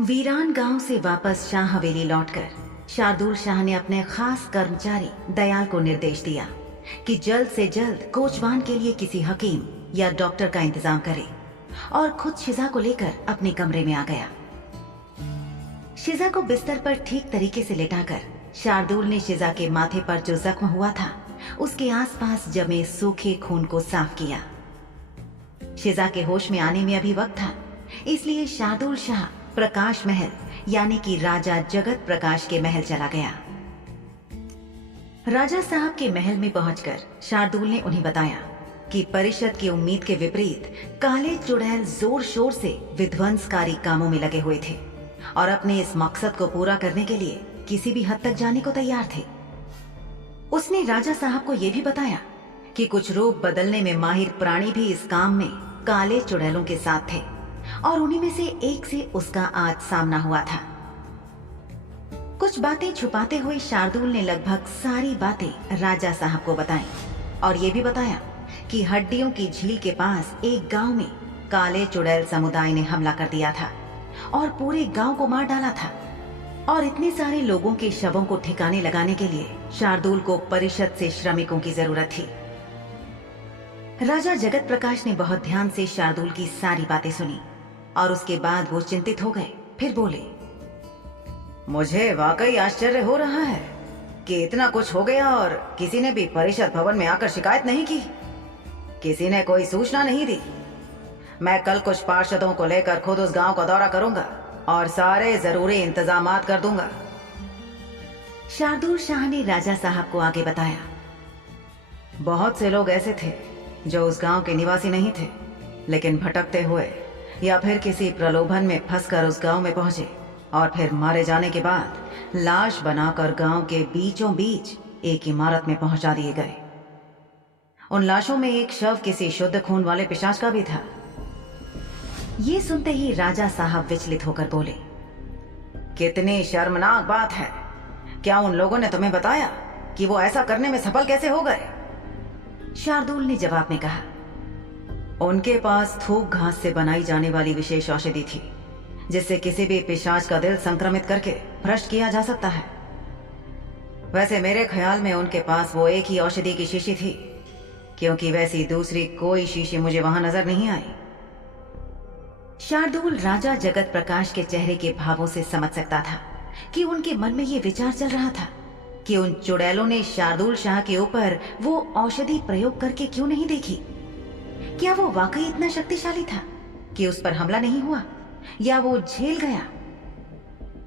वीरान गांव से वापस शाह हवेली लौटकर शार्दुल शाह ने अपने खास कर्मचारी दयाल को निर्देश दिया कि जल्द से जल्द कोचवान के लिए किसी हकीम या डॉक्टर का इंतजाम करे और खुद शिजा को लेकर अपने कमरे में आ गया। शिजा को बिस्तर पर ठीक तरीके से लेटाकर शार्दुल ने शिजा के माथे पर जो जख्म हुआ था उसके आसपास जमे सूखे खून को साफ किया। शिजा के होश में आने में अभी वक्त था, इसलिए शार्दुल शाह प्रकाश महल यानी कि राजा जगत प्रकाश के महल चला गया। राजा साहब के महल में पहुंचकर शार्दुल ने उन्हें बताया कि परिषद की उम्मीद के विपरीत काले चुड़ैल जोर शोर से विध्वंसकारी कामों में लगे हुए थे और अपने इस मकसद को पूरा करने के लिए किसी भी हद तक जाने को तैयार थे। उसने राजा साहब को यह भी बताया कि कुछ रूप बदलने में माहिर प्राणी भी इस काम में काले चुड़ैलों के साथ थे और उन्हीं में से एक से उसका आज सामना हुआ था। कुछ बातें छुपाते हुए शार्दुल ने लगभग सारी बातें राजा साहब को बताई और ये भी बताया कि हड्डियों की झील के पास एक गांव में काले चुड़ैल समुदाय ने हमला कर दिया था और पूरे गांव को मार डाला था और इतने सारे लोगों के शवों को ठिकाने लगाने के लिए शार्दुल को परिषद से श्रमिकों की जरूरत थी। राजा जगत प्रकाश ने बहुत ध्यान से शार्दुल की सारी बातें सुनी और उसके बाद वो चिंतित हो गए। फिर बोले, मुझे वाकई आश्चर्य हो रहा है कि इतना कुछ हो गया और किसी ने भी परिषद भवन में आकर शिकायत नहीं की, किसी ने कोई सूचना नहीं दी। मैं कल कुछ पार्षदों को लेकर खुद उस गांव का दौरा करूंगा और सारे जरूरी इंतजामात कर दूंगा। शार्दुल शाह ने राजा साहब को आगे बताया, बहुत से लोग ऐसे थे जो उस गांव के निवासी नहीं थे, लेकिन भटकते हुए या फिर किसी प्रलोभन में फंसकर उस गांव में पहुंचे और फिर मारे जाने के बाद लाश बनाकर गांव के बीचों बीच एक इमारत में पहुंचा दिए गए। उन लाशों में एक शव किसी शुद्ध खून वाले पिशाच का भी था। ये सुनते ही राजा साहब विचलित होकर बोले, कितनी शर्मनाक बात है। क्या उन लोगों ने तुम्हें बताया कि वो ऐसा करने में सफल कैसे हो गए? शार्दुल ने जवाब में कहा, उनके पास थूक घास से बनाई जाने वाली विशेष औषधि थी जिससे किसी भी पिशाच का दिल संक्रमित करके भ्रष्ट किया जा सकता है। वैसे मेरे ख्याल में उनके पास वो एक ही औषधि की शीशी थी, क्योंकि वैसी दूसरी कोई शीशी मुझे वहां नजर नहीं आई। शार्दुल राजा जगत प्रकाश के चेहरे के भावों से समझ सकता था कि उनके मन में ये विचार चल रहा था कि उन चुड़ैलों ने शार्दुल शाह के ऊपर वो औषधि प्रयोग करके क्यों नहीं देखी। क्या वो वाकई इतना शक्तिशाली था कि उस पर हमला नहीं हुआ या वो झेल गया?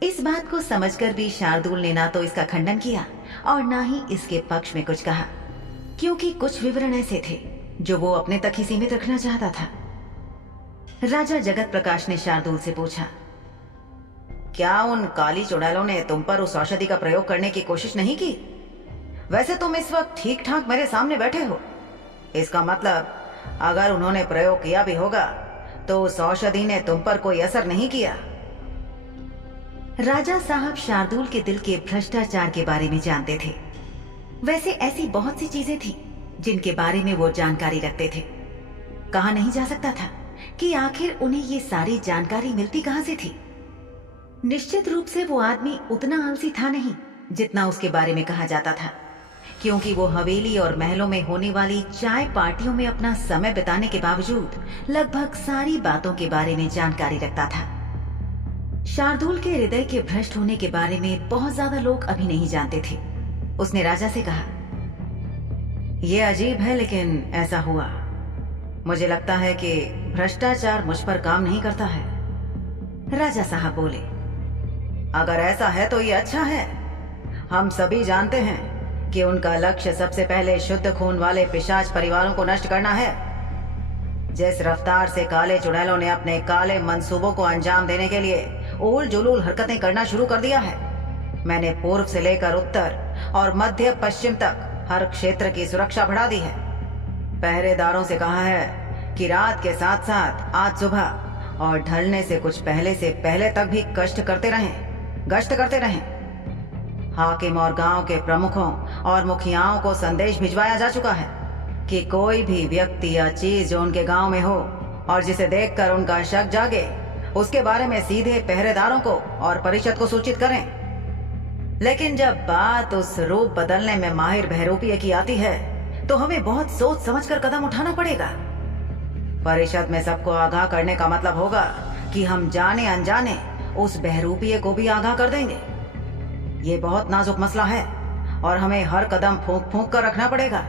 इस बात को समझकर भी शार्दुल ने ना तो इसका खंडन किया और ना ही इसके पक्ष में कुछ कहा, क्योंकि कुछ विवरण ऐसे थे जो वो अपने तक ही सीमित रखना चाहता था। राजा जगत प्रकाश ने शार्दुल से पूछा, क्या उन काली चुड़ैलों ने तुम पर उस औषधि का प्रयोग करने की कोशिश नहीं की? वैसे तुम इस वक्त ठीक ठाक मेरे सामने बैठे हो, इसका मतलब अगर उन्होंने प्रयोग किया भी होगा तो उस औषधि ने तुम पर कोई असर नहीं किया। राजा साहब शार्दुल के दिल के भ्रष्टाचार के बारे में जानते थे। वैसे ऐसी बहुत सी चीजें थी जिनके बारे में वो जानकारी रखते थे। कहा नहीं जा सकता था कि आखिर उन्हें ये सारी जानकारी मिलती कहां से थी। निश्चित रूप से वो आदमी उतना आलसी था नहीं जितना उसके बारे में कहा जाता था, क्योंकि वो हवेली और महलों में होने वाली चाय पार्टियों में अपना समय बिताने के बावजूद लगभग सारी बातों के बारे में जानकारी रखता था। शार्दुल के हृदय के भ्रष्ट होने के बारे में बहुत ज्यादा लोग अभी नहीं जानते थे। उसने राजा से कहा, यह अजीब है लेकिन ऐसा हुआ। मुझे लगता है कि भ्रष्टाचार मुझ पर काम नहीं करता है। राजा साहब बोले, अगर ऐसा है तो ये अच्छा है। हम सभी जानते हैं कि उनका लक्ष्य सबसे पहले शुद्ध खून वाले पिशाच परिवारों को नष्ट करना है। जिस रफ्तार से काले चुड़ैलों ने अपने काले मंसूबों को अंजाम देने के लिए उल जुलूल हरकतें करना शुरू कर दिया है, मैंने पूर्व से लेकर उत्तर और मध्य पश्चिम तक हर क्षेत्र की सुरक्षा बढ़ा दी है। पहरेदारों से कहा है कि रात के साथ साथ आज सुबह और ढलने से कुछ पहले से पहले तक भी गश्त करते रहें। हाकिम और गांव के प्रमुखों और मुखियाओं को संदेश भिजवाया जा चुका है कि कोई भी व्यक्ति या चीज जो उनके गांव में हो और जिसे देखकर उनका शक जागे, उसके बारे में सीधे पहरेदारों को और परिषद को सूचित करें। लेकिन जब बात उस रूप बदलने में माहिर बहरूपिये की आती है तो हमें बहुत सोच समझकर कदम उठाना पड़ेगा। परिषद में सबको आगाह करने का मतलब होगा कि हम जाने अनजाने उस बहरूपिये को भी आगाह कर देंगे। ये बहुत नाजुक मसला है और हमें हर कदम फूंक फूंक कर रखना पड़ेगा।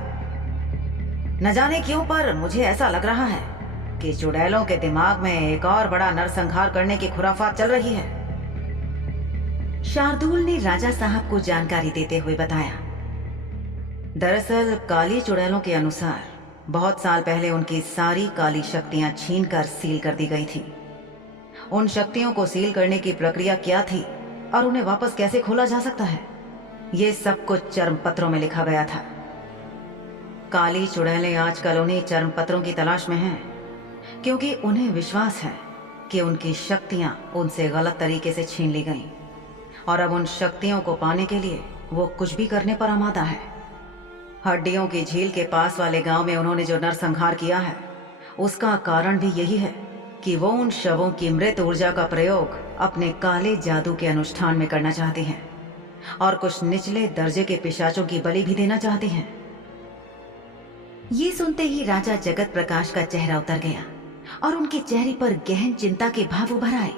न जाने क्यों पर मुझे ऐसा लग रहा है कि चुड़ैलों के दिमाग में एक और बड़ा नरसंहार करने की खुराफात चल रही है। शार्दुल ने राजा साहब को जानकारी देते हुए बताया, दरअसल काली चुड़ैलों के अनुसार बहुत साल पहले उनकी सारी काली शक्तियां छीनकर सील कर दी गई थी। उन शक्तियों को सील करने की प्रक्रिया क्या थी और उन्हें वापस कैसे खोला जा सकता है, ये सब कुछ चर्म पत्रों में लिखा गया था। काली चुड़ैलें आजकल उन्हीं चर्म पत्रों की तलाश में हैं, क्योंकि उन्हें विश्वास है कि उनकी शक्तियां उनसे गलत तरीके से छीन ली गईं और अब उन शक्तियों को पाने के लिए वो कुछ भी करने पर आमादा है। हड्डियों की झील के पास वाले गांव में उन्होंने जो नरसंहार किया है उसका कारण भी यही है कि वो उन शवों की मृत ऊर्जा का प्रयोग अपने काले जादू के अनुष्ठान में करना चाहती हैं और कुछ निचले दर्जे के पिशाचों की बलि भी देना चाहती हैं। ये सुनते ही राजा जगत प्रकाश का चेहरा उतर गया और उनके चेहरे पर गहन चिंता के भाव उभर आए।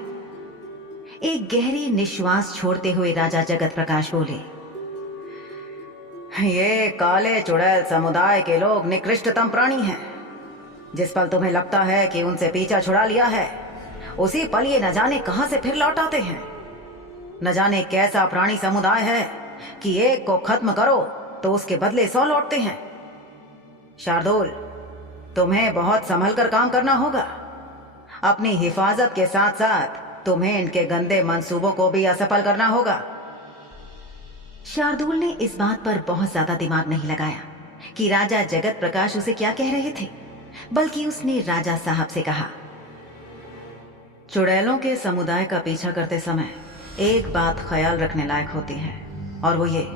एक गहरी निश्वास छोड़ते हुए राजा जगत प्रकाश बोले, ये काले चुड़ैल समुदाय के लोग निकृष्टतम प्राणी हैं। जिस पल तुम्हें लगता है कि उनसे पीछा छुड़ा लिया है, उसी पल ये न जाने कहां से फिर लौट आते हैं। न जाने कैसा प्राणी समुदाय है कि एक को खत्म करो तो उसके बदले 100 लौटते हैं। शार्दुल, तुम्हें बहुत संभल कर काम करना होगा। अपनी हिफाजत के साथ साथ तुम्हें इनके गंदे मंसूबों को भी असफल करना होगा। शार्दुल ने इस बात पर बहुत ज्यादा दिमाग नहीं लगाया कि राजा जगत प्रकाश उसे क्या कह रहे थे, बल्कि उसने राजा साहब से कहा, चुड़ैलों के समुदाय का पीछा करते समय एक बात ख्याल रखने लायक होती है, और वो ये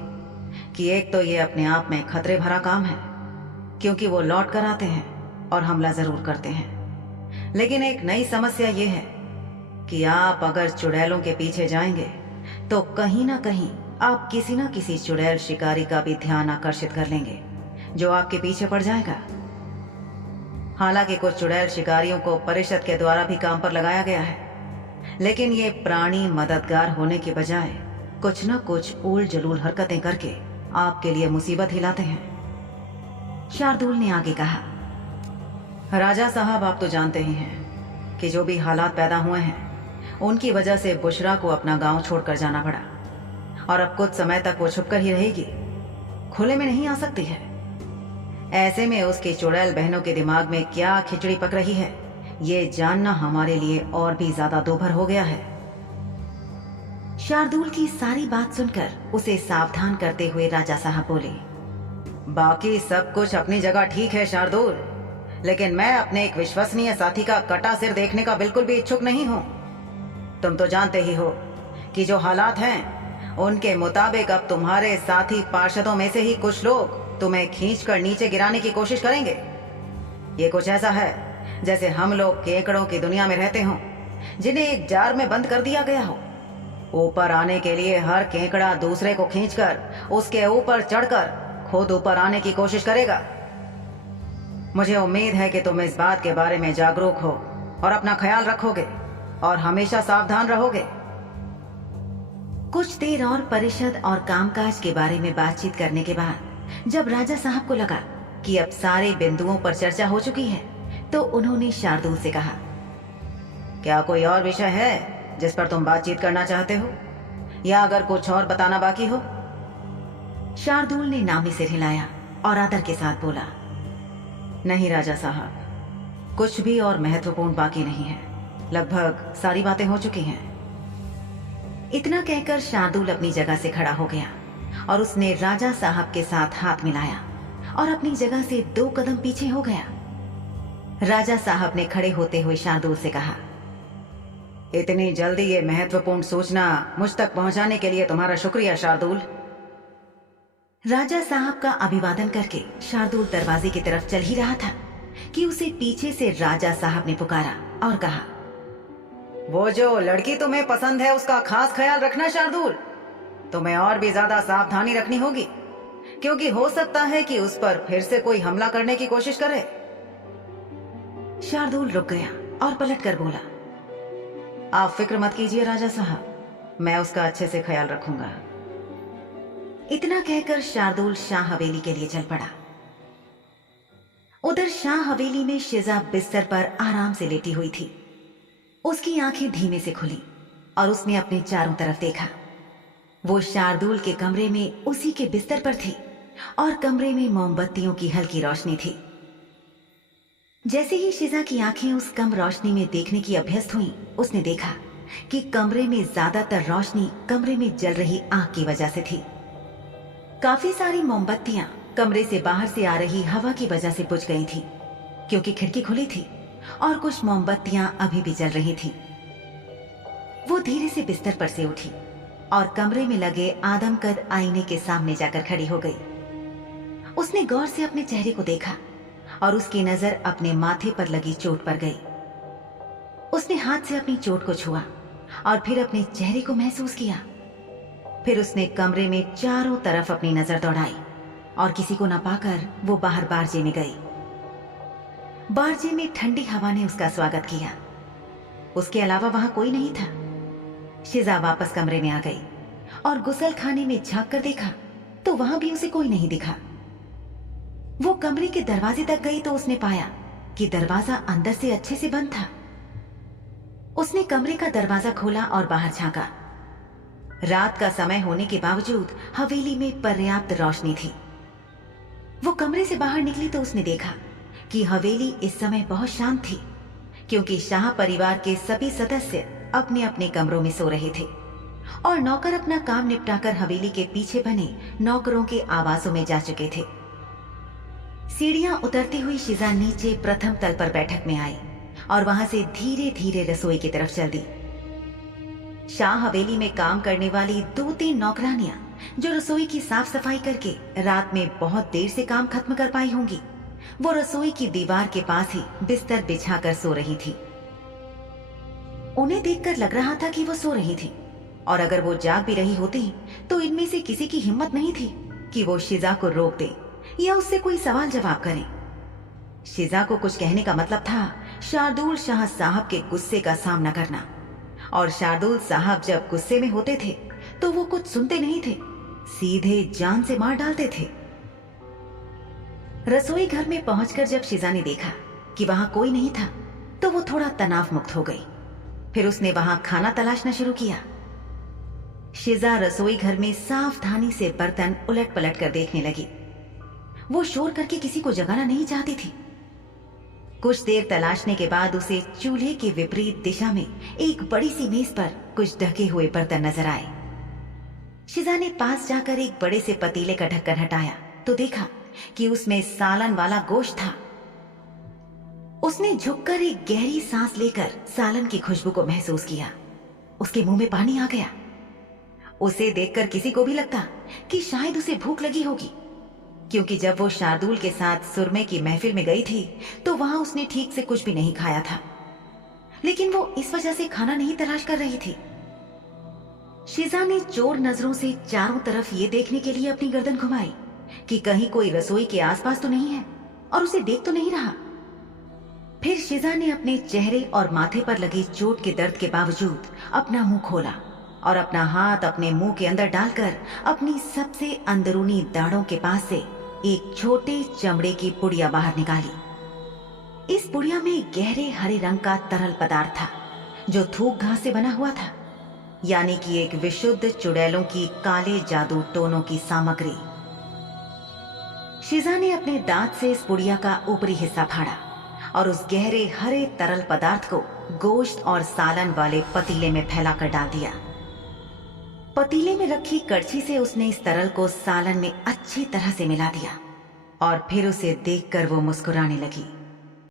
कि एक तो ये अपने आप में खतरे भरा काम है, क्योंकि वो लौट कर आते हैं और हमला जरूर करते हैं। लेकिन एक नई समस्या ये है कि आप अगर चुड़ैलों के पीछे जाएंगे तो कहीं ना कहीं आप किसी न किसी चुड़ैल शिकारी का भी ध्यान आकर्षित कर लेंगे जो आपके पीछे पड़ जाएगा। हालांकि कुछ चुड़ैल शिकारियों को परिषद के द्वारा भी काम पर लगाया गया है, लेकिन ये प्राणी मददगार होने के बजाय कुछ न कुछ उल जलूल हरकतें करके आपके लिए मुसीबत ही लाते हैं। शार्दुल ने आगे कहा, राजा साहब, आप तो जानते ही हैं कि जो भी हालात पैदा हुए हैं उनकी वजह से बुशरा को अपना गांव छोड़कर जाना पड़ा, और अब कुछ समय तक वो छुपकर ही रहेगी, खुले में नहीं आ सकती है। ऐसे में उसकी चुड़ैल बहनों के दिमाग में क्या खिचड़ी पक रही है, ये जानना हमारे लिए और भी ज्यादा दोभर हो गया है। शार्दुल की सारी बात सुनकर उसे सावधान करते हुए राजा साहब बोले, बाकी सब कुछ अपनी जगह ठीक है शार्दुल, लेकिन मैं अपने एक विश्वसनीय साथी का कटा सिर देखने का बिल्कुल भी इच्छुक नहीं हूं। तुम तो जानते ही हो कि जो हालात हैं उनके मुताबिक अब तुम्हारे साथी पार्षदों में से ही कुछ लोग तुम्हें खींचकर नीचे गिराने की कोशिश करेंगे। ये कुछ ऐसा है जैसे हम लोग केकड़ों की दुनिया में रहते हों जिन्हें एक जार में बंद कर दिया गया हो। ऊपर आने के लिए हर केकड़ा दूसरे को खींचकर उसके ऊपर चढ़कर खुद ऊपर आने की कोशिश करेगा। मुझे उम्मीद है कि तुम इस बात के बारे में जागरूक हो और अपना ख्याल रखोगे और हमेशा सावधान रहोगे। कुछ देर और परिषद और कामकाज के बारे में बातचीत करने के बाद जब राजा साहब को लगा कि अब सारे बिंदुओं पर चर्चा हो चुकी है, तो उन्होंने शार्दुल से कहा, क्या कोई और विषय है जिस पर तुम बातचीत करना चाहते हो, या अगर कुछ और बताना बाकी हो? शार्दुल ने नामी सिर हिलाया और आदर के साथ बोला, नहीं राजा साहब, कुछ भी और महत्वपूर्ण बाकी नहीं है। लगभग सारी बातें हो चुकी हैं। इतना कहकर शार्दुल अपनी जगह से खड़ा हो गया और उसने राजा साहब के साथ हाथ मिलाया और अपनी जगह से 2 कदम पीछे हो गया। राजा साहब ने खड़े होते हुए शार्दुल से कहा, इतनी जल्दी ये महत्वपूर्ण सूचना मुझ तक पहुंचाने के लिए तुम्हारा शुक्रिया शार्दुल। राजा साहब का अभिवादन करके शार्दुल दरवाजे की तरफ चल ही रहा था कि उसे पीछे से राजा साहब ने पुकारा और कहा, वो जो लड़की तुम्हें पसंद है उसका खास ख्याल रखना शार्दुल। तुम्हें और भी ज्यादा सावधानी रखनी होगी, क्योंकि हो सकता है कि उस पर फिर से कोई हमला करने की कोशिश करे। शार्दुल रुक गया और पलट कर बोला, आप फिक्र मत कीजिए राजा साहब, मैं उसका अच्छे से ख्याल रखूंगा। इतना कहकर शार्दुल शाह हवेली के लिए चल पड़ा। उधर शाह हवेली में शिजा बिस्तर पर आराम से लेटी हुई थी। उसकी आंखें धीमे से खुली और उसने अपने चारों तरफ देखा। वो शार्दुल के कमरे में उसी के बिस्तर पर थी और कमरे में मोमबत्तियों की हल्की रोशनी थी। जैसे ही शिजा की आंखें उस कम रोशनी में देखने की अभ्यस्त हुईं, उसने देखा कि कमरे में ज्यादातर रोशनी कमरे में जल रही आग की वजह से थी। काफी सारी मोमबत्तियां कमरे से बाहर से आ रही हवा की वजह से बुझ गई थी, क्योंकि खिड़की खुली थी और कुछ मोमबत्तियां अभी भी जल रही थी। वो धीरे से बिस्तर पर से उठी और कमरे में लगे आदमकद आईने के सामने जाकर खड़ी हो गई। उसने गौर से अपने चेहरे को देखा और उसकी नजर अपने माथे पर लगी चोट पर गई। उसने हाथ से अपनी चोट को छुआ और फिर अपने चेहरे को महसूस किया। फिर उसने कमरे में चारों तरफ अपनी नजर दौड़ाई और किसी को न पाकर वो बाहर बारजे में गई। बारजे में ठंडी हवा ने उसका स्वागत किया। उसके अलावा वहां कोई नहीं था। शिजा वापस कमरे में आ गई और गुसल खाने में झांक कर देखा तो वहां भी उसे कोई नहीं दिखा। वो कमरे के दरवाजे तक गई तो उसने पाया कि दरवाजा अंदर से अच्छे से बंद था। उसने कमरे का दरवाजा खोला और बाहर झांका। रात का समय होने के बावजूद हवेली में पर्याप्त रोशनी थी। वो कमरे से बाहर निकली तो उसने देखा कि हवेली इस समय बहुत शांत थी, क्योंकि शाह परिवार के सभी सदस्य अपने अपने कमरों में सो रहे थे और नौकर अपना काम निपटाकर हवेली के पीछे बने नौकरों के आवासों में जा चुके थे। सीढ़ियां उतरती हुई शिजा नीचे प्रथम तल पर बैठक में आई और वहां से धीरे धीरे रसोई की तरफ चल दी। शाह हवेली में काम करने वाली 2-3 नौकरानियां जो रसोई की साफ सफाई करके रात में बहुत देर से काम खत्म कर पाई होंगी, वो रसोई की दीवार के पास ही बिस्तर बिछाकर सो रही थी। उन्हें देखकर लग रहा था कि वो सो रही थी, और अगर वो जाग भी रही होती तो इनमें से किसी की हिम्मत नहीं थी कि वो शिजा को रोक दे या उससे कोई सवाल जवाब करें। शिजा को कुछ कहने का मतलब था शार्दुल शाह साहब के गुस्से का सामना करना, और शार्दुल साहब जब गुस्से में होते थे तो वो कुछ सुनते नहीं थे, सीधे जान से मार डालते थे। रसोई घर में पहुंचकर जब शिजा ने देखा कि वहां कोई नहीं था तो वो थोड़ा तनाव मुक्त हो गई। फिर उसने वहां खाना तलाशना शुरू किया। शिजा रसोई घर में सावधानी से बर्तन उलट पलट कर देखने लगी। वो शोर करके किसी को जगाना नहीं चाहती थी। कुछ देर तलाशने के बाद उसे चूल्हे के विपरीत दिशा में एक बड़ी सी मेज पर कुछ ढके हुए बर्तन नजर आए। शिजा ने पास जाकर एक बड़े से पतीले का ढक्कन हटाया तो देखा कि उसमें सालन वाला गोश्त था। उसने झुककर एक गहरी सांस लेकर सालन की खुशबू को महसूस किया। उसके मुंह में पानी आ गया। उसे देखकर किसी को भी लगता कि शायद उसे भूख लगी होगी, क्योंकि जब वो शार्दुल के साथ सुरमे की महफिल में गई थी तो वहां उसने ठीक से कुछ भी नहीं खाया था। लेकिन वो इस वजह से खाना नहीं तलाश कर रही थी। शिजा ने चोर नजरों से चारों तरफ ये देखने के लिए अपनी गर्दन घुमाई कि कहीं कोई रसोई के आसपास तो नहीं है और उसे देख तो नहीं रहा। फिर शिजा ने अपने चेहरे और माथे पर लगी चोट के दर्द के बावजूद अपना मुंह खोला और अपना हाथ अपने मुंह के अंदर डालकर अपनी सबसे अंदरूनी दाढ़ों के पास से एक छोटे चमड़े की पुड़िया बाहर निकाली। इस पुड़िया में गहरे हरे रंग का तरल पदार्थ था जो थूक घास से बना हुआ था, यानी कि एक विशुद्ध चुड़ैलों की काले जादू टोनों की सामग्री। शिजा ने अपने दांत से इस पुड़िया का ऊपरी हिस्सा फाड़ा और उस गहरे हरे तरल पदार्थ को गोश्त और सालन वाले पतीले में फैलाकर डाल दिया। पतीले में रखी कड़छी से उसने इस तरल को सालन में अच्छी तरह से मिला दिया और फिर उसे देखकर वो मुस्कुराने लगी।